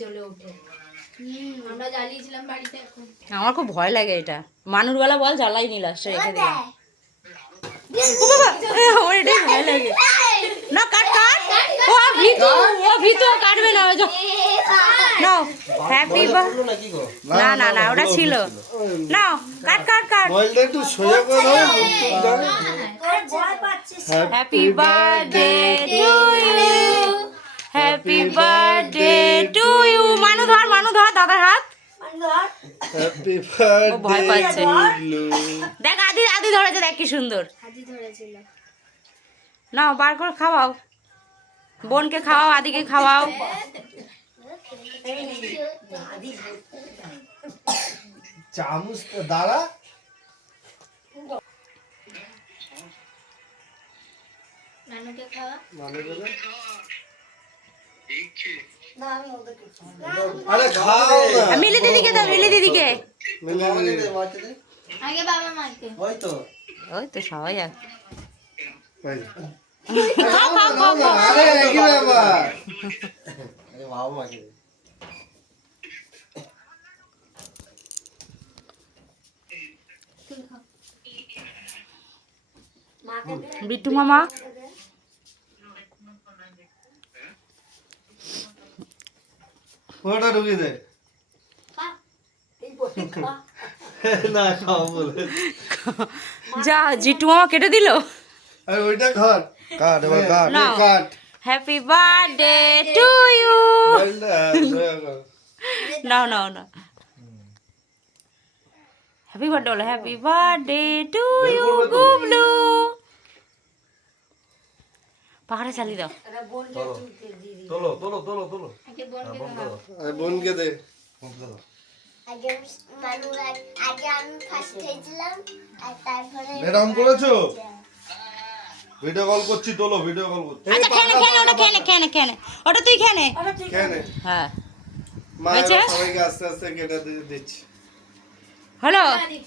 জ্বলে ওঠে। আমরা জ্বালিয়েছিলাম বাড়িতে এখন। আমার খুব ভয় লাগে এটা। মানুরবেলা বল জ্বালাই নি লাস্টে রেখে দিলাম ও বাবা, এ, আমার এটাই ভয় লাগে। না কাট কাট। ও ভিতু ও ভিতু কাটবে না নাও হ্যাপি না না না ওটা ছিল। নাও কাট কাট কাট। একটু সোজা করে হ্যাপি বার্থডে টু দাদার হাত? হ্যাপি ভয় পাচ্ছে। বার্থডে দেখ আদি আদি ধরেছে দেখ কি সুন্দর। নাও বার করে খাওয়াও। বোনকে খাওয়াও আদিকে খাওয়াও। চামচটা দাঁড়া। নানুকে খাওয়া। মানে দেবে আরে খাও না। আর মিলি দিদিকে দাও মিলি দিদিকে। আগে বাবা মাকে। ওই তো। ওই তো সবাই। খাও খাও খাও খাও। আরে ব্যাপার? আরে বাবা মাকে। বিট্টু মামা। ওটা ঢুকিয়ে দে না খাও বলে। যা জিট্টু মামা কেটে দিল? আরে ওইটা কাট কাট এবার cut. Cut. Happy birthday to you. নাও নাও নাও। Happy birthday happy birthday to you Gublu. পাহাড়ে চালিয়ে দাও। তোলো। তোলো তোলো তোলো আগে বোনকে বোনকে দে। মানু করেছ? ভিডিও কল করছি তোলো ভিডিও কল করছি। আচ্ছা ওটা ওটা তুই হ্যাঁ। মা হয়েছে? সবাইকে আস্তে আস্তে কেটে দিয়ে দিচ্ছি। আদি